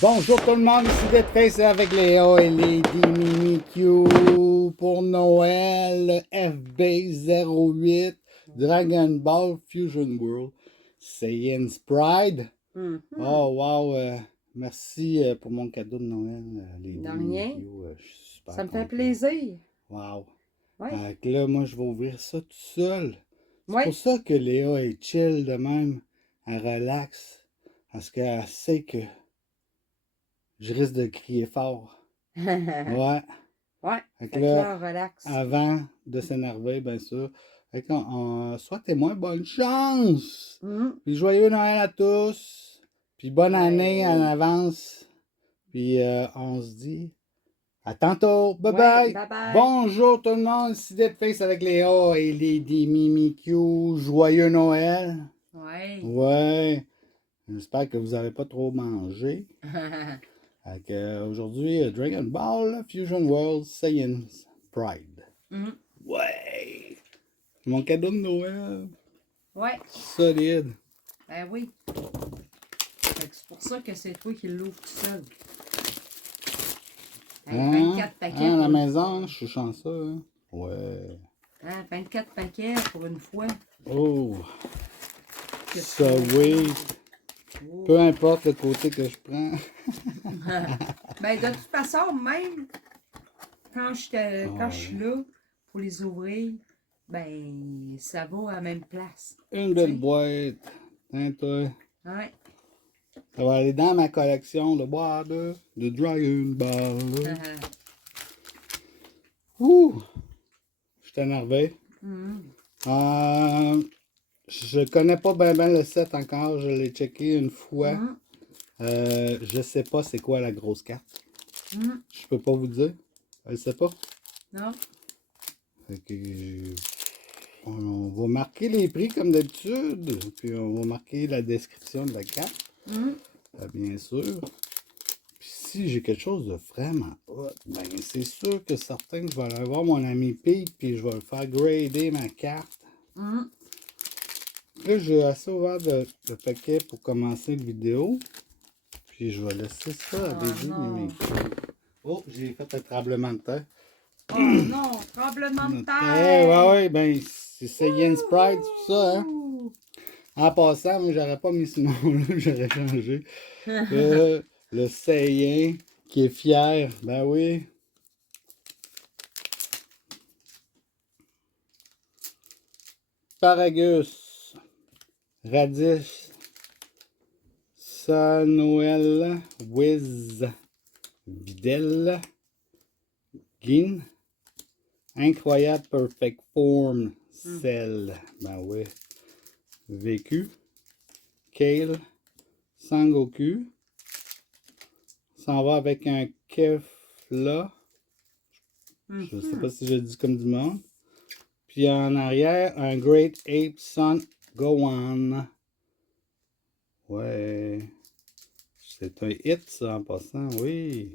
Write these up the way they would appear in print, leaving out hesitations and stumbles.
Bonjour tout le monde, ici Deadface avec Léo et Lady Mimikyu pour Noël FB08 Dragon Ball Fusion World Saiyan's Pride. Oh wow, merci pour mon cadeau de Noël, Lady De rien. Mimikyu. Je suis super Ça me fait content. plaisir. Wow. Oui. Là, moi, je vais ouvrir ça tout seul. C'est Oui. pour ça que Léa est chill de même. Elle relaxe. Parce qu'elle sait que je risque de crier fort. Ouais. Ouais. Fait que Fait que là, là, relax. avant de s'énerver, bien sûr, fait souhaitez-moi bonne chance! Puis joyeux Noël à tous! Puis bonne année en avance! Puis on se dit à tantôt! Bye Ouais, bye! bye bye. Bonjour tout le monde! Ici Deadface avec Léa et Lady Mimikyu. Joyeux Noël! Ouais. Ouais! J'espère que vous n'avez pas trop mangé. Aujourd'hui, Dragon Ball Fusion World Saiyan's Pride. Ouais! Mon cadeau de Noël. Ouais. Solide. Ben oui. Fait que c'est pour ça que c'est toi qui l'ouvres tout seul. Hey, 24 paquets. À la pour une maison, fois. je suis chanceux. Hein? Ouais. Hein, 24 paquets pour une fois. Oh! Que Sweet. Oh. Peu importe le côté que je prends. Ben de toute façon, même quand je suis Ouais. là pour les ouvrir, ben ça va à la même place. Une belle boîte. Hein, toi? Ouais. Ça va aller dans ma collection de boîtes de Dragon Ball. Ouh! Je suis énervé. Je connais pas bien le set encore. Je l'ai checké une fois. Je sais pas c'est quoi la grosse carte. Je peux pas vous dire. Je sais pas. Non. Fait que, on va marquer les prix comme d'habitude. Puis on va marquer la description de la carte. Bien sûr. Puis si j'ai quelque chose de vraiment hot, ben c'est sûr que certain que je vais aller voir mon ami Pete. Puis je vais le faire grader ma carte. Là, j'ai assez ouvert de paquet pour commencer la vidéo. Puis je vais laisser ça à Lady Mimikyu. Oh, j'ai fait un tremblement de terre. Oh non, tremblement de terre! Ouais, ben, c'est Saiyan's Pride, tout ça, hein. En passant, moi, j'aurais pas mis ce nom-là, j'aurais changé. Le Saiyan qui est fier, ben oui. Paragus, Radish, Sanoel, Wiz, Videl, Gin, Incroyable Perfect Form, Cell, ben oui. Vécu, Kale, Sangoku, s'en va avec un Kefla, je sais pas si je dis comme du monde, puis en arrière, un Great Ape Son Gohan. Ouais, c'est un hit ça en passant, oui.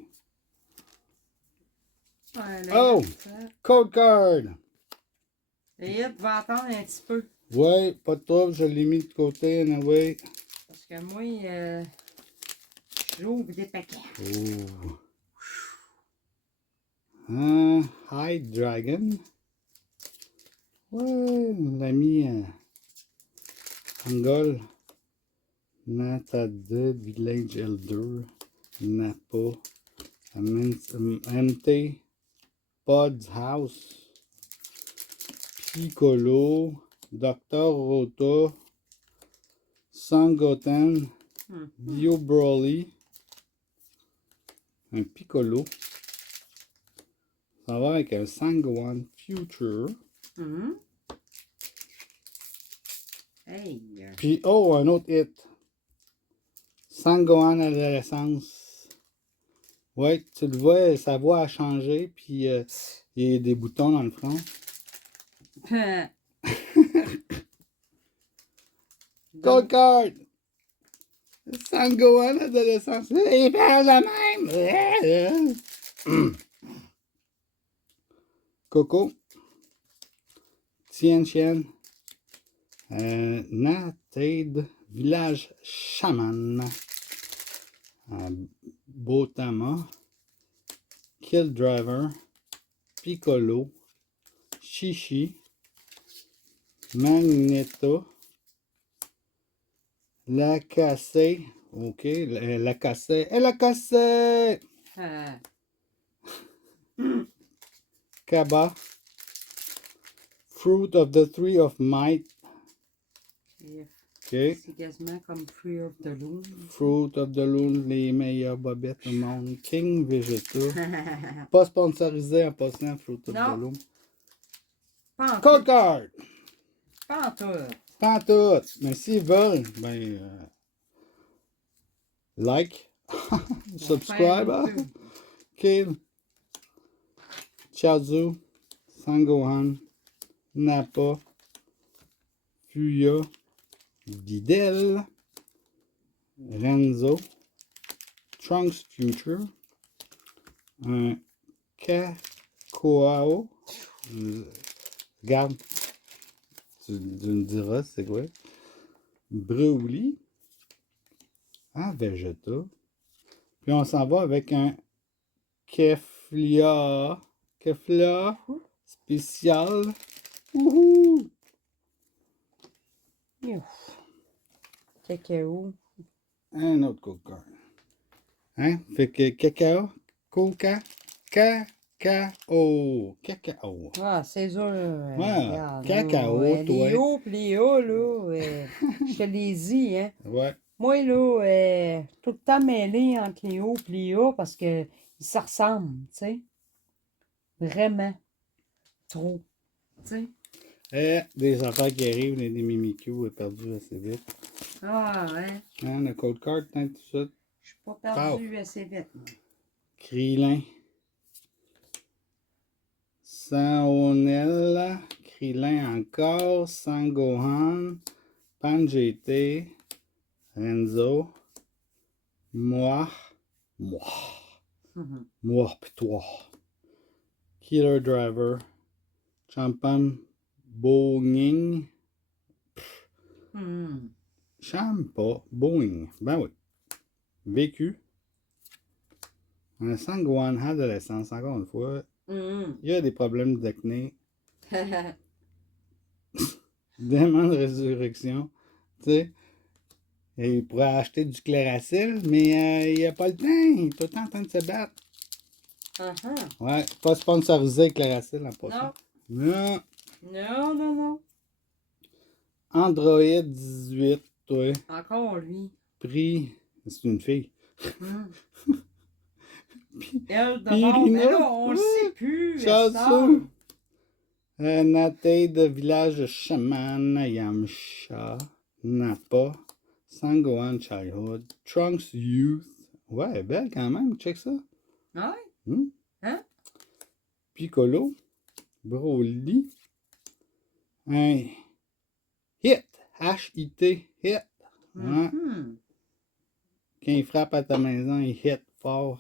Oh, Code Card. Le hit va attendre un petit peu. Ouais, pas de trouble, je l'ai mis de côté, anyway. Parce que moi, j'ouvre des paquets. High Dragon. Ouais, l'ami Angol. Natade, Village Elder. Napa. MT. Pod's House. Piccolo. Dr. Rota. Sangoten. Bio Broly. Un Piccolo. Ça va avec un Sangohan Future. Hey! Puis, oh, un autre hit. Sangohan Adolescence. Ouais, tu le vois, sa voix a changé, puis il y a des boutons dans le front. Cold Card! Sangohan Adolescence. Il parle de même! Coco. Tien Chien. Natade. Village Chaman. Botama, Kill Driver, Piccolo, Shishi, Magneto, Lacasse, ok, Lacasse, et Lacasse, Ah. Kaba, Fruit of the Tree of Might, ok, C'est quasiment comme Free of the Loom. Fruit of the Loom, les meilleures bobettes au monde, King Vegeta, pas sponsorisé en passant Fruit of Non. the Loom. Pas en Cold tout. Card! Pas en tout. Pas en tout, mais s'ils veulent, ben, like, subscribe, On va faire un autre Kill, Chazu, Sangohan, Nappa, Fuya, Videl, Renzo, Trunks Future, un Kakoao, regarde, tu me diras c'est quoi, Broly, Vegeta, puis on s'en va avec un Keflia spécial, wouhou! Ouf. Cacao. Un autre cold card. Hein? Fait que cacao, cacao. Ah, c'est ça, là. Ouais, Regarde, cacao, là, toi. les hauts pis les hauts, là. Je te les dis, hein. Ouais. Moi, là, tout le temps mêlé entre les hauts et les hauts parce que ça ressemble, tu sais. Vraiment. Trop. Tu sais. Des affaires qui arrivent, des Mimikyu est perdu assez vite. Ah, ouais. Hein, le cold card, tant tout ça. Je suis pas perdu assez vite. Krillin. Saonel. Krillin encore. Sangohan. Pan-GT. Renzo. Moi. Moi, pis toi. Killer Driver. Champan Boeing. Champa Boeing. Ben oui. Vécu. Un Sangohan adolescence, encore une fois. Il y a des problèmes d'acné. Démon de résurrection. Tu sais. Il pourrait acheter du Clairacil, mais il n'a pas le temps. Il est tout le temps en train de se battre. Ouais, pas sponsorisé Clairacil en passant. Non. Non. Android 18, toi. Encore lui. Prix. C'est une fille. Elle, d'abord, mais là, on le sait plus. Chassou. Naté de village chaman, Yamcha, Nappa, Sangohan Childhood, Trunks Youth. Ouais, belle quand même, check ça. Ouais. Hein? Piccolo, Broly, un hit, H-I-T, hit. Ouais. Quand il frappe à ta maison, il hit fort.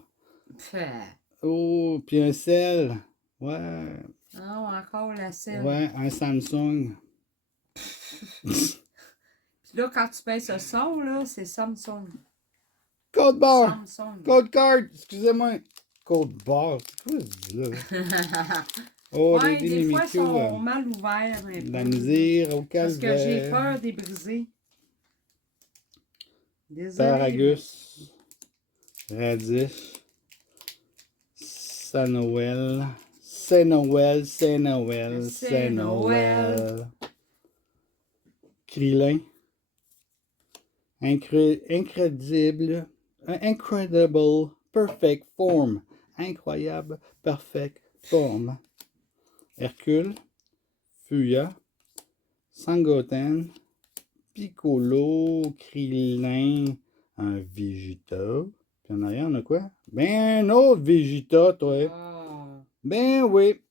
Oh, puis un sel. Ouais. Oh, encore la selle. Ouais, un Samsung. Puis là, quand tu payes ce son, là, c'est Samsung. Code bar. Samsung. Code card, excusez-moi. Code bar, c'est quoi ce là? Oh, ouais, les des fois, ils Mimikyu, sont mal ouverts. la misère au calvaire. Parce que j'ai peur des briser. Désolé. Paragus, Radish, Sanoel, Noël. Krillin, incredible, incredible, perfect form, incroyable, perfect forme. Hercule, Fuya, Sangoten, Piccolo, Krillin, un Vegeta. Puis en arrière, on a quoi? Ben, un autre Vegeta, toi. Ben oui.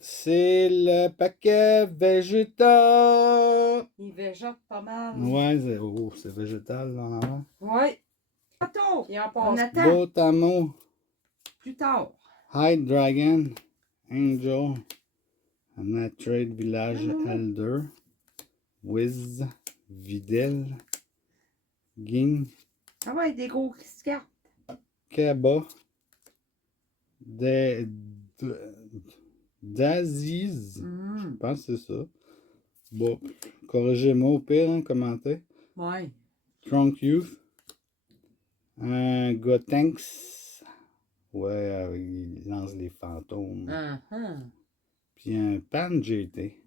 C'est le paquet Vegeta. Il végète pas mal. Ouais, c'est végétal, là, en avant. Ouais. Attends, on attend. Botamo. Plus tard. Hide Dragon. Angel. Natrade Village Elder. Wiz. Videl. Ging. Ah ouais, des gros cartes. Kaba. D'Aziz. Je pense que c'est ça. Bon, corrigez-moi au pire, hein, commentez. Ouais. Trunk Youth. Un Gotenks. Ouais, il lance les fantômes. Puis un Pan GT.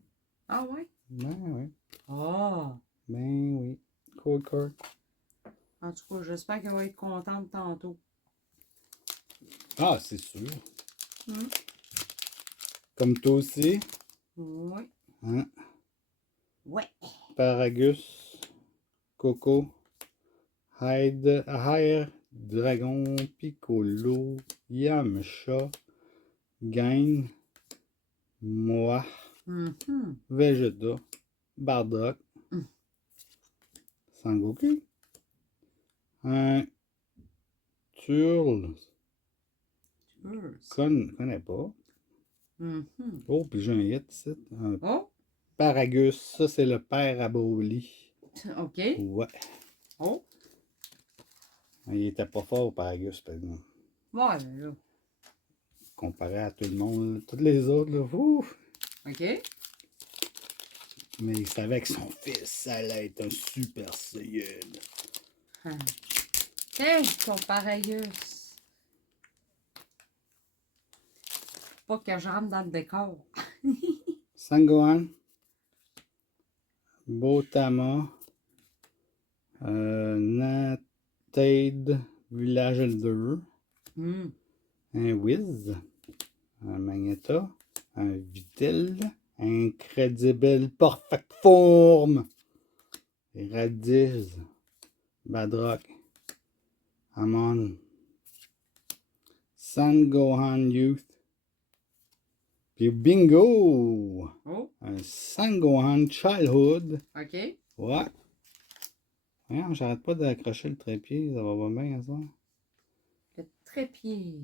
Ah ouais? Ben oui. Ah! Ben oui. Cool card. En tout cas, j'espère qu'elle va être contente tantôt. Ah, c'est sûr. Comme toi aussi. Oui. Hein? Ouais. Paragus. Coco. Hire. Dragon. Piccolo. Yamcha. Gain. Moi. Vegeta. Bardock. Sangoku. Un Turles. Connais pas. Oh, puis j'ai un hit ici. Un Paragus. Ça, c'est le père à Broly. OK. Ouais. Oh. Il était pas fort, Paragus, par exemple. Ouais, là. Comparé à tout le monde, tous les autres, là. Ouf. OK. Mais il savait que son fils, ça allait être un super Saiyan. Tiens, ton Paragus. Pas que je rentre dans le décor. Sangohan. Botama. Natade. Village Elder. Un Wiz. Un Magnéta. Un Vitel. Incredible Perfect Form. Radiz. Badrock. Amon. Sangohan Youth. Puis bingo! Oh. Un Sangohan Childhood. OK. Ouais. Ouais, j'arrête pas d'accrocher le trépied. Ça va pas bien, ça. Le trépied.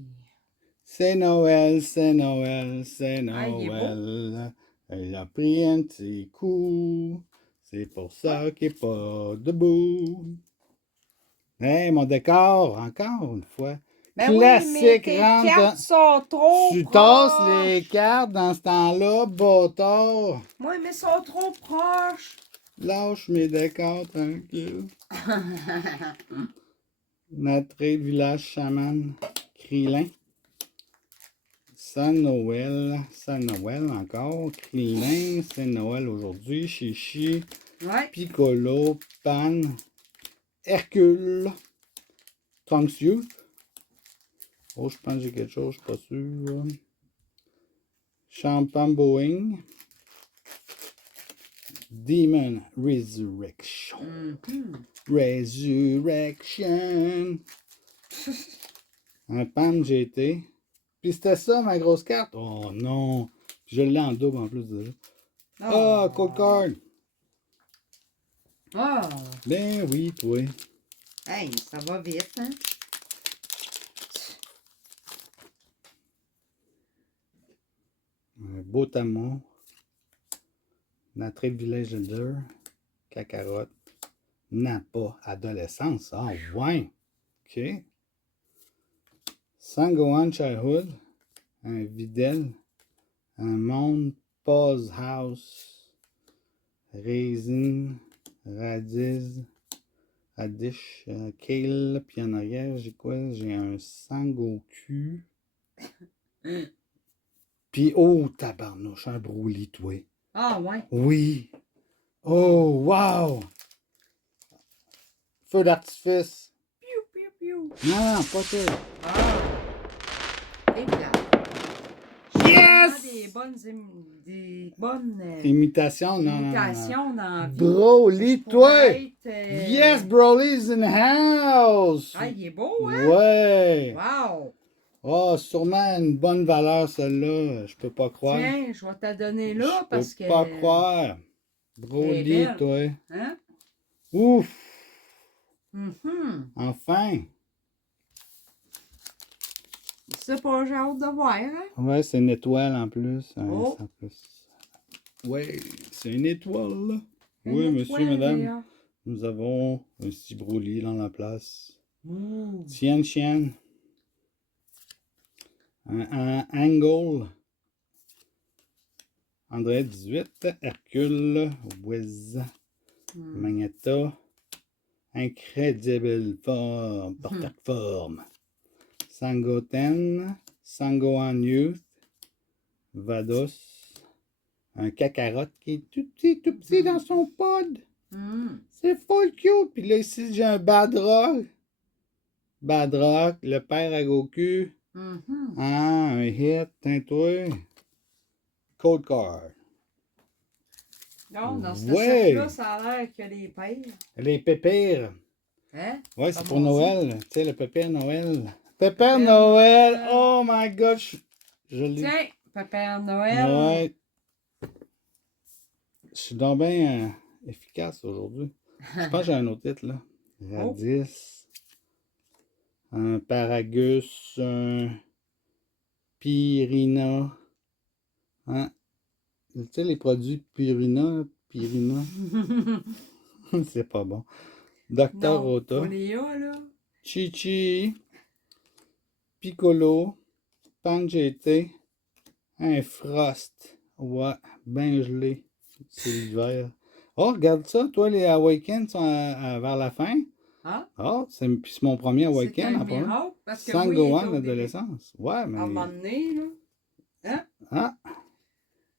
C'est Noël, c'est Noël, c'est Ah, il est Noël. Elle a pris un petit coup. C'est pour ça qu'il est pas debout. Hey, mon décor, encore une fois. Ben Classique, oui, mais tes rentre cartes sont trop Tu proches. tasses les cartes dans ce temps-là, bâtard. Oui, mais sont trop proches. Lâche mes décors tranquille. Natré, village chaman, Krilin. Saint-Noël encore. Krilin, Saint-Noël aujourd'hui. Chichi, Ouais. Piccolo, Pan, Hercule, Trunks Youth. Oh, je pense que j'ai quelque chose, je suis pas sûr. Champagne Boeing. Demon Resurrection. Resurrection. Un Pan GT. Puis c'était ça ma grosse carte. Oh non. Puis je l'ai en double en plus de ça. Ah, cold card. Ah. Ben oui, toi. Hey, ça va vite, hein? Un beau tamon. Natré Village Elder. Cacarotte. Napa Adolescence. Ah, ouais. OK. Sangohan Childhood. Un Videl. Un Monde Pause House. Raisin. Radish. Kale. Puis en arrière, j'ai quoi? J'ai un Sangoku. Puis, oh, tabarnouche, un Broly, toi. Ah, ouais. Oui. Oh, wow. Feu d'artifice. Piou, piou, piou. Non, pas ça. Ah. Et là. Yes! Des bonnes Imitation, non, imitations dans la vie. Broly, toi. Être, Yes, Broly's in the house. Ah, il est beau, hein? Ouais. Wow. Oh, sûrement une bonne valeur, celle-là. Je peux pas croire. Tiens, je vais te donner là parce que... Je peux pas croire. Broly, belle. toi. Hein? Ouf. Mm-hmm. Enfin. C'est pas j'ai hâte de voir, hein? Ouais, c'est une étoile en plus. Oh. En plus. Ouais, c'est une étoile, là. Une Oui, étoile, monsieur, madame. Léa. Nous avons un petit Broly dans la place. Ouh. Tien Chien. Un Angle. André 18. Hercule. Wiz. Magneto. Incredible forme. Perfect forme. Sangoten. Sangohan Youth. Vados. Un cacarotte qui est tout petit dans son pod. C'est full cute. Puis là, ici, j'ai un Badrock. Badrock, le père à Goku. Ah, un hit, toi. Code Card. Non, dans ce Ouais. set-là, ça a l'air qu'il y a des pères. Les pépères. Hein? Ouais, c'est Comme pour on dit. Noël. Tu sais, le pépère Noël. Pépère Pépère Noël. Noël. Oh my God. Je l'ai. Tiens, Pépère Noël. Ouais. Je suis donc bien efficace aujourd'hui. Je pense que j'ai un autre titre, là. Radis. Un Paragus. Un Pyrina. Hein? Tu sais, les produits Pyrina. C'est pas bon. Docteur Non, Rota. Oléa, là. Chichi. Piccolo. Pangete. Un Frost. Ouais, ben gelé. C'est l'hiver. Oh, regarde ça. Toi, les Awakens sont vers la fin. Ah, Oh, c'est mon premier c'est Awaken. un En premier. miracle, parce que Sans oui, il était Gohan au début. d'adolescence. Ouais, À un moment mais. donné, là. Hein? Ah,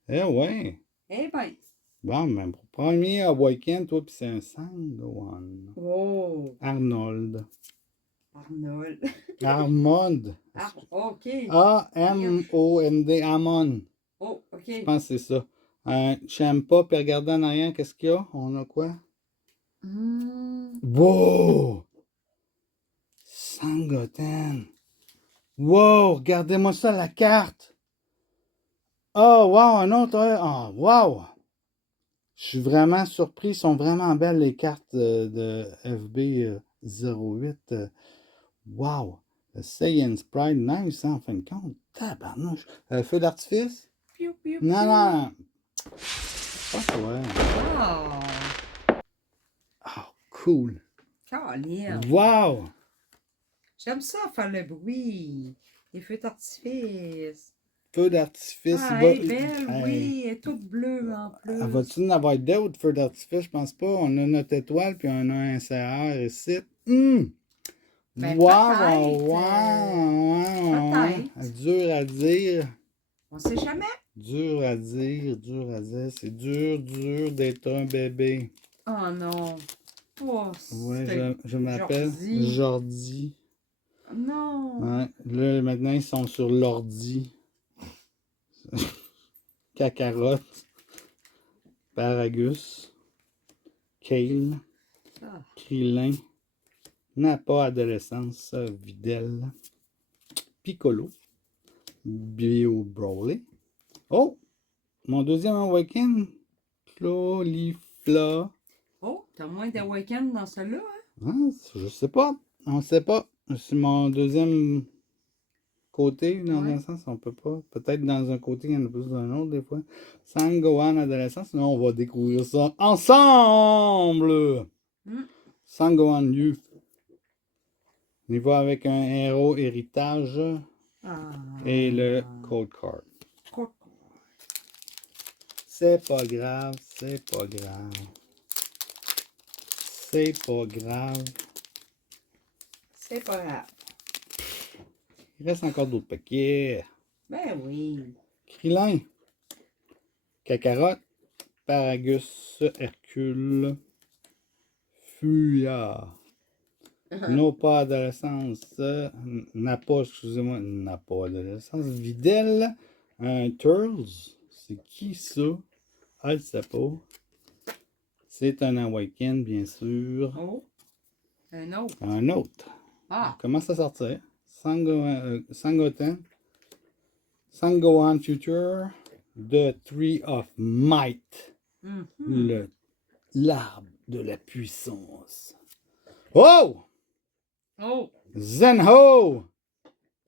eh ouais. Eh ben. Bon, mais pour premier Awaken, toi, puis c'est un Sangohan. Oh, Arnold. Arnold. Armond. Ah, OK. A-M-O-N-D. Amon. Oh, OK. Je pense que c'est ça. Champa, puis regardez en arrière, qu'est-ce qu'il y a? On a quoi? Wow! Sangoten. Wow! Regardez-moi ça, la carte. Oh, wow! Un autre. Oh, wow! Je suis vraiment surpris. Ils sont vraiment belles, les cartes de FB 08. Wow! Le Saiyan Sprite, nice, hein, en fin de compte. Tabarnouche. Feu d'artifice? Piou, piou, Non, piou. non. Pas ouais. Oh, Oh, cool. Caroline. Wow! J'aime ça faire le bruit. Les feux d'artifice. Feu d'artifice. Ah, elle est belle, oui. Elle est toute bleue en plus. Va-tu en avoir d'autres feux d'artifice? Je pense pas. On a notre étoile, puis on a un CR ici. Ben, Wow! peut-être, peut-être. Dur à dire. On sait jamais. Dur à dire, dur à dire. C'est dur d'être un bébé. Oh non. Oh, Ouais, je m'appelle Jordi. Non. Ouais, là, maintenant, ils sont sur l'ordi. Cacarotte. Paragus. Kale. Ah. Krillin. Nappa adolescence. Videl. Piccolo. Bio Broly. Oh! Mon deuxième Awaken. Clolifla. Oh, t'as moins d'Awaken dans celui-là, hein? Hein? Je sais pas. On sait pas. C'est mon deuxième côté, dans un sens, on peut pas. Peut-être dans un côté, il y en a plus d'un autre, des fois. Sangohan adolescence, sinon on va découvrir ça ensemble! Sangohan Youth. On y va avec un héros héritage et le Code Card. C'est pas grave, c'est pas grave. C'est pas grave. C'est pas grave. Il reste encore d'autres paquets. Ben oui. Krillin. Cacarotte. Paragus. Hercule. Fuyard. Nappa adolescence. Nappa, excusez-moi. Nappa adolescence. Videl. Un Turles. C'est qui ça? Ah, je sais pas. C'est un Awaken, bien sûr. Oh. Un autre. Un autre. Ah. Comment ça sortir? Sangoten. Sangohan Future. The Tree of Might. L'arbre de la puissance. Oh! Oh! Zenho!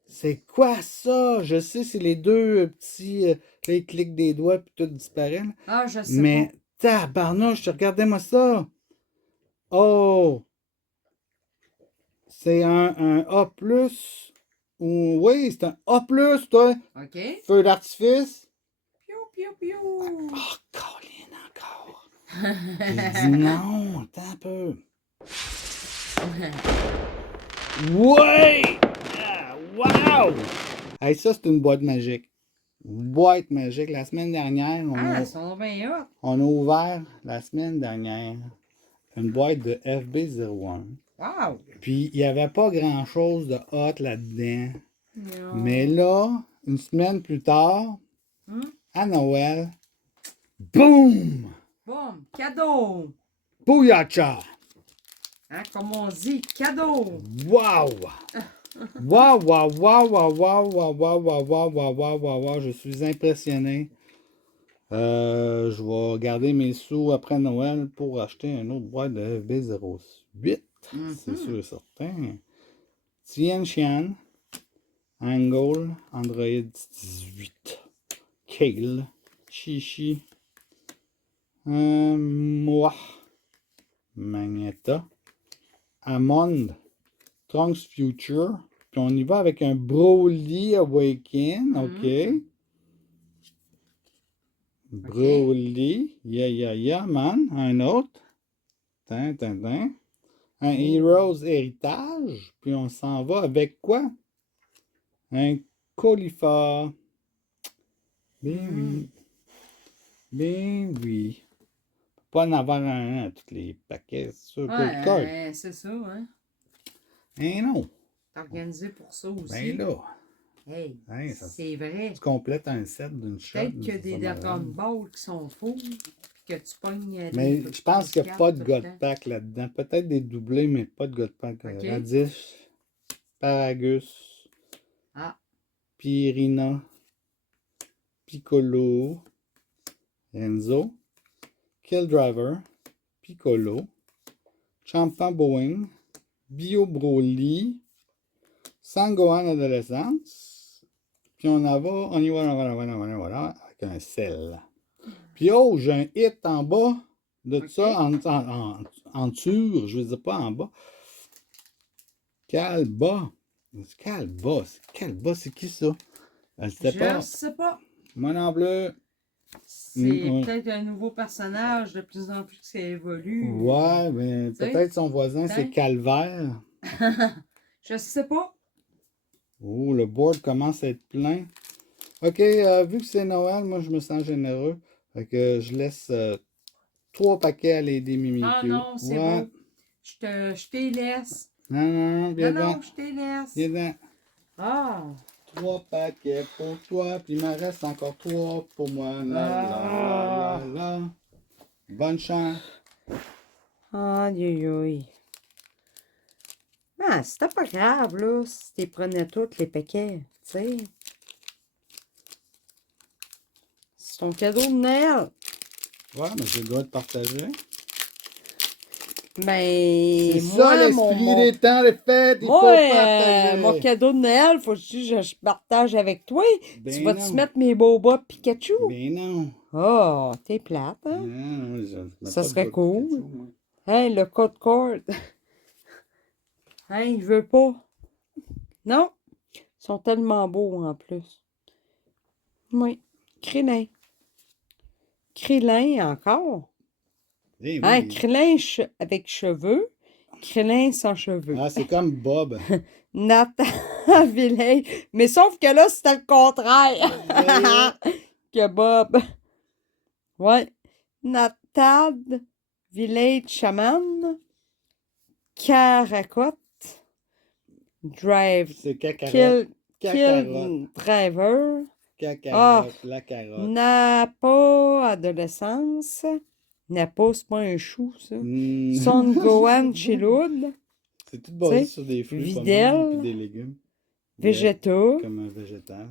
C'est quoi ça? Je sais, c'est les deux petits. Là, ils cliquent des doigts puis tout disparaît. Là. Ah, je sais Mais tabarnouche, regardez-moi ça! Oh! C'est un A+. Oui, c'est un A+, toi. OK. Feu d'artifice. Piou, piou, piou. Oh, Colin, encore. J'ai dit non, attends un peu. Ouais! Ah, wow! Hey, ça, c'est une boîte magique. Une boîte magique. La semaine dernière, Ah, ils sont bien hot. on a ouvert, la semaine dernière, une boîte de FB01. Wow! Puis, il n'y avait pas grand-chose de hot là-dedans. Non. Mais là, une semaine plus tard, Hum? à Noël, boum! Boum! Cadeau! Bouyacha! Hein, comme on dit, cadeau! Wow! Wow, wow, wow, wow, wow, wow, wow, wow, wow, wow, wow, wow, wow, je suis impressionné. Je vais garder mes sous après Noël pour acheter une autre boîte de FB08. C'est sûr et certain. Tien Xian, Angle, Android 18, Kale, Chichi, moi, Magneta, Amond, Trunks Future. Puis on y va avec un Broly Awaken, ok. Broly, yeah, man. Un autre. Un Heroes Héritage. Puis on s'en va avec quoi? Un Colifa. Ben oui. Ben oui. Pas en avoir un à tous les paquets. C'est sûr. Ouais, c'est ça, hein? Hein, non. T'es organisé pour ça aussi. Ben là. Hey, Hey, ça, c'est vrai. tu complètes un set d'une shot. Peut-être qu'il y a c'est des ça, Dragon malade. Ball qui sont fous, puis que tu pognes Mais des je pense qu'il n'y a pas de tout le God temps. Pack là-dedans. Peut-être des doublés, mais pas de God Pack. Ok. Radish, Paragus, Ah, Pirina, Piccolo, Renzo, Kill Driver, Piccolo, Champa Boeing, Bio Broly, Sangohan Adolescence. Puis on en va, on y va, voilà, avec un sel. Puis oh, j'ai un hit en bas de Ok. ça, en dessous, je veux dire pas en bas. Calba. Calba, c'est qui ça? Je sais je pas. sais pas. Moi non plus. C'est peut-être un nouveau personnage de plus en plus que ça évolue. Ouais, mais Tu sais? peut-être son voisin, c'est Peut-être. Calvaire. Je sais pas. Oh, le board commence à être plein. Ok, vu que c'est Noël, moi je me sens généreux. Fait que je laisse 3 paquets à Lady Mimikyu. Ah non, c'est ouais. beau. Je t'y laisse. Non, viens Non, dedans. je t'y laisse. Viens dedans. Ah. 3 paquets pour toi, puis il m'en reste encore 3 pour moi. La. Bonne chance. Aïe, aïe, aïe. Ah, c'était pas grave, là, si tu prenais tous les paquets, tu sais. C'est ton cadeau de Noël. Ouais, mais j'ai le droit de partager. Ben, C'est ça l'esprit des temps, les fêtes, il faut partager. mon cadeau de Noël, faut que je partage avec toi. Ben Tu vas-tu non. mettre mes bobas Pikachu? Ben non. Oh, t'es plate, hein? Non, je mets Ça pas de serait boîte cool. Pikachu, moi. Hey, le code corde. Hein, il veut pas. Non, ils sont tellement beaux en plus. Oui, Krillin. Krillin encore. Eh Hein, oui. Krillin avec cheveux, Krillin sans cheveux. Ah, c'est comme Bob. Nathan Village. Mais sauf que là, c'était le contraire que Bob. Ouais. Nathan Village Shaman. Caracotte. Drive. C'est Kakarot. Kill Driver. Kakarot, la carotte. Napa Adolescence. Napa, c'est pas un chou, ça. Mm. Son Gohan Chiloud. C'est tout basé T'sais, sur des fruits Videl, pas mal, puis des légumes. Vegeta, Comme un végétal.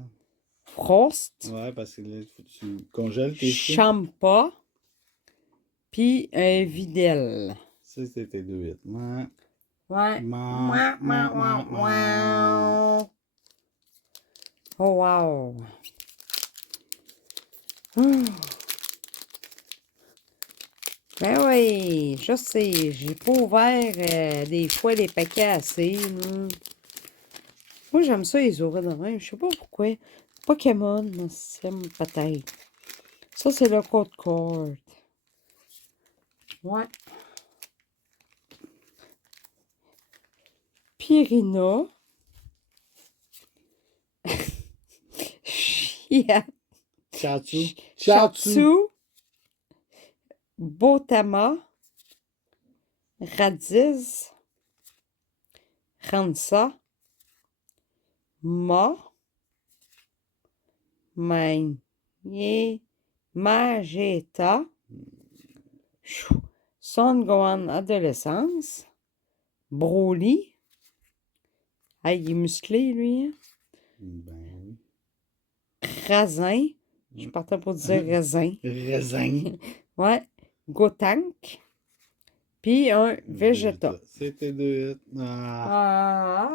Frost, Ouais, parce que là, il faut que tu congèles tes fruits. Champa, puis un Videl. Ça, c'était 2 hits. Ouais. Ouais. Mouah, mouah, mouah, mouah. Oh, wow. Hum. Ben oui, je sais. J'ai pas ouvert des fois les paquets assez. Là. Moi, j'aime ça, les ouvrir de même. Je sais pas pourquoi. Pokémon, c'est peut-être. Ça, c'est le code card. Ouais. Pyrina. Chia. Chatsu. Chatsu. Botama. Radiz. Ransa. Ma. Magné. Mageta. Son Gohan Adolescence. Broly. Ah, il est musclé, lui. Hein? Ben oui. Raisin. Je partais pour dire raisin. Raisin. Ouais. Gotank. Puis un Vegeta. C'était deux. Ah.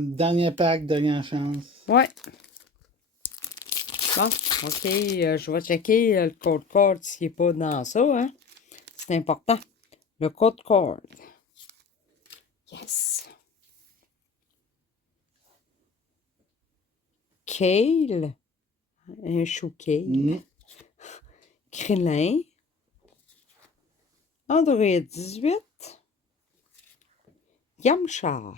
Dernier pack, dernière chance. Ouais. Bon, OK. Je vais checker le code card s'il n'est pas dans ça. Hein? C'est important. Le code card. Yes. Kale. Un chou kale. Krillin. Android 18. Yamcha.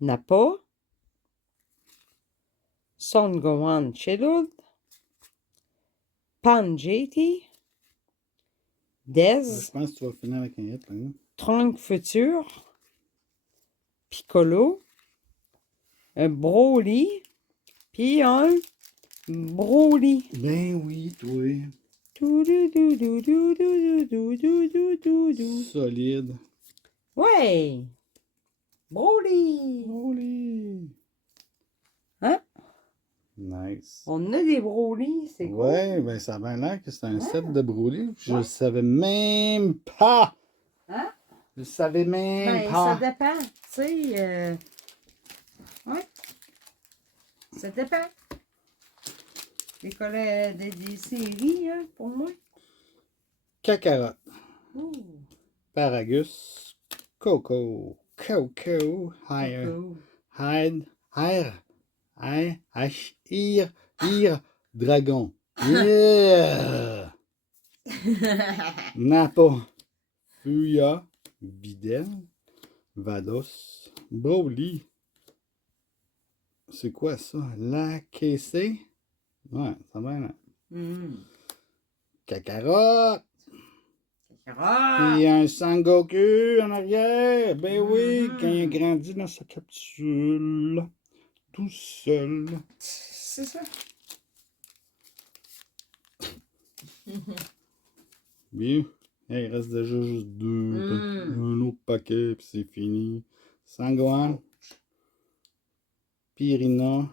Nappa. Son Gohan Chillud. Panjeti. Dez. Je pense que tu vas finir avec un hit, par exemple. Trunk Futur. Piccolo. Un Broly. Puis un Broly. Ben oui, toi. Solide. Ouais. Broly. Broly. Hein? Nice. On a des Broly, c'est cool. Ouais, ben ça a bien l'air que c'est un set de Broly. Je savais même pas. Hein? Je savais même Ben, pas. ça dépend. Tu sais, ouais. Ça dépend. Des des séries, hein, pour moi. Kakarot. Ouh. Paragus. Coco. Coco. Hire. Coco. Hide. Hire. Ir. Dragon. Yeah. Nappa. Fuya. Videl. Vados. Broly. C'est quoi ça? La KC? Ouais, ça va bien. Kakarot. Puis un Sangoku en arrière. Ben oui, quand il a grandi dans sa capsule. Tout seul. C'est ça. Bien. Hey, il reste déjà juste deux. Un autre paquet, puis c'est fini. Sangohan. Pyrina.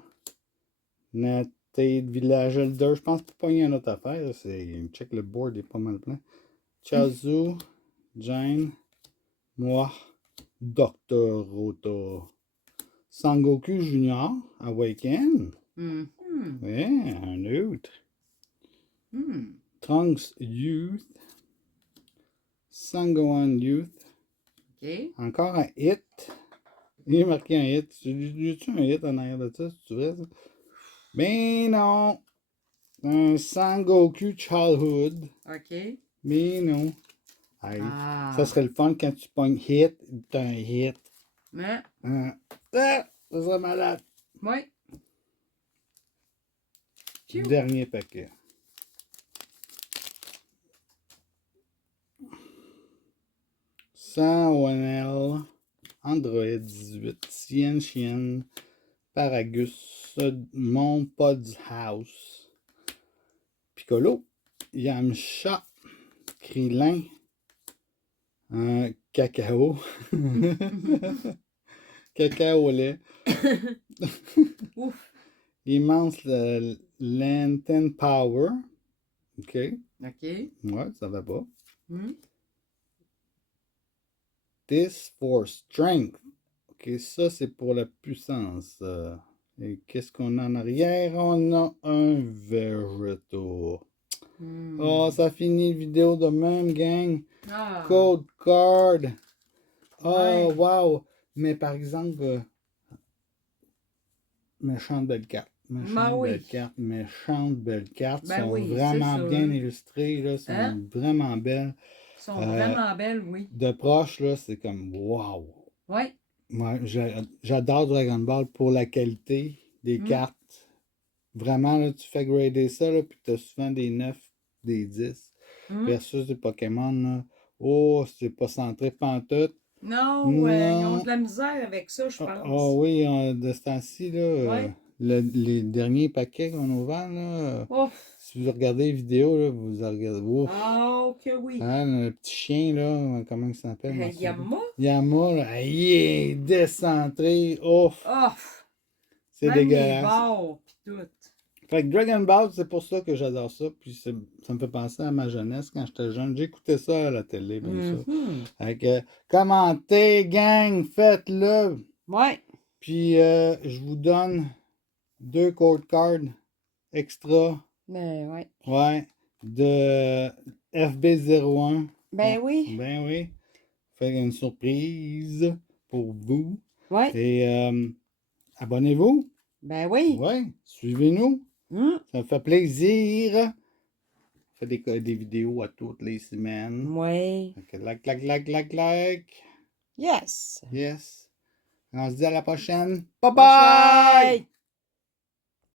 Natate Village Elder. Je pense pas qu'il y a une autre affaire. C'est check le board, il est pas mal plein. Chazu. Jane. Moi. Dr. Rota. Sangoku Junior. Awaken. Ouais, un autre. Trunks Youth. Sangohan Youth. OK. Encore un hit. Il est marqué un hit. Y a-tu un hit en arrière de ça, si tu veux ça? Ben non. Un Sangoku Childhood. OK. Mais non. Hey, ça serait le fun quand tu pognes hit, t'as un hit. Ouais. Ça serait malade. Ouais. Dernier paquet. Sans ONL, Android 18, Chien, Paragus, Mon Pod's House, Piccolo, Yamcha, Krillin, un cacao, cacao au lait, Ouf. immense Lantern Power, ok, ouais, ça va pas. This for strength. Ok, ça c'est pour la puissance. Et qu'est-ce qu'on a en arrière? On a un Vegeto. Oh, ça finit la vidéo de même, gang. Ah. Code card. Oh, Ouais. wow. Mais par exemple, méchante belle carte. Ben Méchante belle oui. carte. Méchante belle carte. Ben Sont oui, c'est vraiment sûr. bien illustrées, là. Sont Hein? vraiment belles. Elles sont vraiment belles, oui. De proche, là, c'est comme wow. Oui. Moi, j'adore Dragon Ball pour la qualité des cartes. Vraiment, là, tu fais grader ça, là, puis tu as souvent des 9, des 10. Versus des Pokémon, là. Oh, c'est pas centré pantoute. Non, ils ont Non. de la misère avec ça, je Ah pense. oui, de ce temps-ci, là, Ouais. les derniers paquets qu'on a ouverts, là, Ouf. si vous regardez les vidéos, là, vous regardez. Ouf. Ah, ok, oui. Hein, le petit chien, là, comment il s'appelle? je m'en souviens Yama? plus. Yama, là, il est décentré. Ouf. Ouf. C'est Même les dégueulasse. bords, pis tout. Fait que Dragon Ball, c'est pour ça que j'adore ça. Puis ça me fait penser à ma jeunesse quand j'étais jeune. J'écoutais ça à la télé, bien sûr. Fait que commentez, gang, faites-le. Ouais. Puis je vous donne 2 code cards extra. Ben, ouais. Ouais. De FB01. Ben oui. Ben oui. Fait une surprise pour vous. Ouais. Et abonnez-vous. Ben oui. Ouais. Suivez-nous. Ça me fait plaisir. Je fais des vidéos à toutes les semaines. Ouais. Fait que like. Yes. Yes. On se dit à la prochaine. Bye Bye. bye!